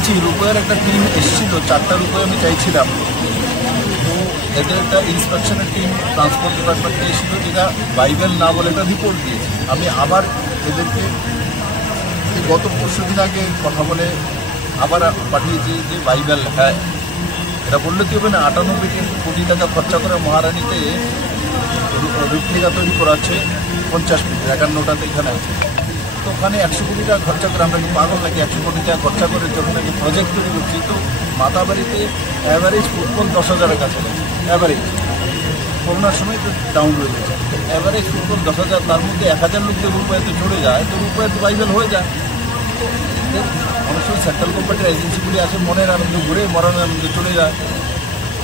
দেখেছি রূপয়ের একটা টিম এসেছিল, 4টা রূপয়ে আমি চাইছিলাম। তো এদের একটা ইন্সপেকশনের টিম ট্রান্সপোর্ট ডিপার্টমেন্টে এসেছিল, যেটা বাইবেল না বলে একটা রিপোর্ট দিয়েছে। আমি আবার এদেরকে গত 10 দিন আগে কথা বলে আবার পাঠিয়েছি যে বাইবেল হ্যাঁ, এটা বললে কি হবে না। 98 কোটি টাকা খরচা করে মহারানীতে রূপলিকা তৈরি করা আছে 50 ফিট, 51টাতে এখানে আছে। তো ওখানে 100 কোটি টাকা খরচা করে, আমরা কি পাগল নাকি 100 কোটি টাকা খরচা করে যখন নাকি প্রজেক্ট তৈরি করছি। তো মাতাবাড়িতে অ্যাভারেজ ফুটবল 10,000-এর কাছে অ্যাভারেজ, করোনার সময় তো ডাউন হয়ে গেছে। অ্যাভারেজ ফুটবল 10,000, তার মধ্যে 1000 লোক যে রূপয়াতে চলে যায়, তো রূপয়াতে বাইবেল হয়ে যায়। অনেক সময় সেন্ট্রাল গভর্নমেন্টের এজেন্সিগুলি আছে, মনের আনন্দ ঘুরে মরণের আনন্দে চলে যায়।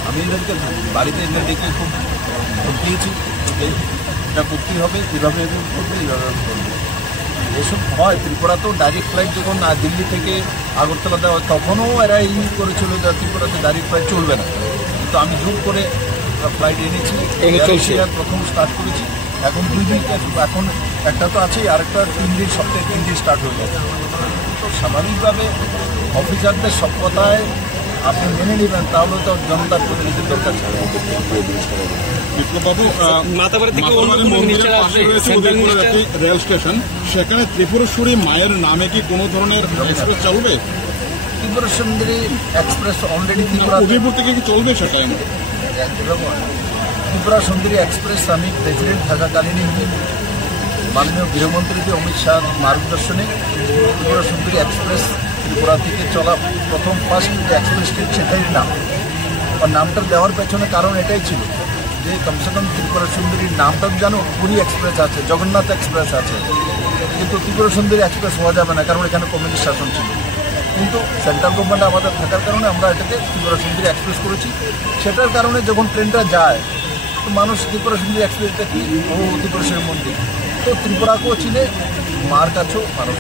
আমি এদেরকে বাড়িতে এনে ডেকে খুব দিয়েছি, এটা করতেই হবে, কীভাবে করবে এইভাবে করবে। এসব হয় ত্রিপুরাতেও ডাইরেক্ট ফ্লাইট যখন দিল্লি থেকে আগরতলা দেওয়া হয়, তখনও এরা ইউজ করেছিল যে ত্রিপুরাতে ডাইরেক্ট ফ্লাইট চলবে না। কিন্তু আমি জোর করে ফ্লাইট এনেছি, প্রথম স্টার্ট করেছি। এখন 2 দিন, এখন একটা তো আছেই, আরেকটা 3 দিন, সপ্তাহে 3 দিন স্টার্ট হয়ে যাচ্ছে। তো স্বাভাবিকভাবে অফিসারদের সব কথায় আপনি মেনে নেবেন, তাহলে তো জনতার প্রতিনিধির দরকার ছিল। বিপ্লববাবু, রেল স্টেশন, সেখানে ত্রিপুরেশ্বরী মায়ের নামে কি কোনো ধরনের এক্সপ্রেস চলবে? ত্রিপুরেশ্বরী এক্সপ্রেস অলরেডি উদয়পুর থেকে কি চলবে সেটা? ত্রিপুরা সুন্দরী এক্সপ্রেস আমি প্রেসিডেন্ট থাকাকালীনই মাননীয় গৃহমন্ত্রী অমিত শাহ মার্গদর্শনে ত্রিপুরা সুন্দরী এক্সপ্রেস ত্রিপুরা থেকে চলা প্রথম ফার্স্ট যে এক্সপ্রেস ট্রেন, সেটাই নাম। আর নামটা দেওয়ার পেছনে কারণ এটাই ছিল যে কমসে কম ত্রিপুরা সুন্দরীর নামটা জানো, পুরী এক্সপ্রেস আছে, জগন্নাথ এক্সপ্রেস আছে, কিন্তু ত্রিপুরা সুন্দরী এক্সপ্রেস হওয়া যাবে না, কারণ এখানে কমিউনিস্ট শাসন ছিল। কিন্তু সেন্ট্রাল গভর্নমেন্ট আমাদের থাকার কারণে আমরা এটাকে ত্রিপুরা সুন্দরী এক্সপ্রেস করেছি। সেটার কারণে যখন ট্রেনটা যায়, তো মানুষ ত্রিপুরা সুন্দরী এক্সপ্রেসটা কি ও ত্রিপুরেশ্বরীর মন্দির, তো ত্রিপুরাকেও চিনে, মার কাছেও মানুষ।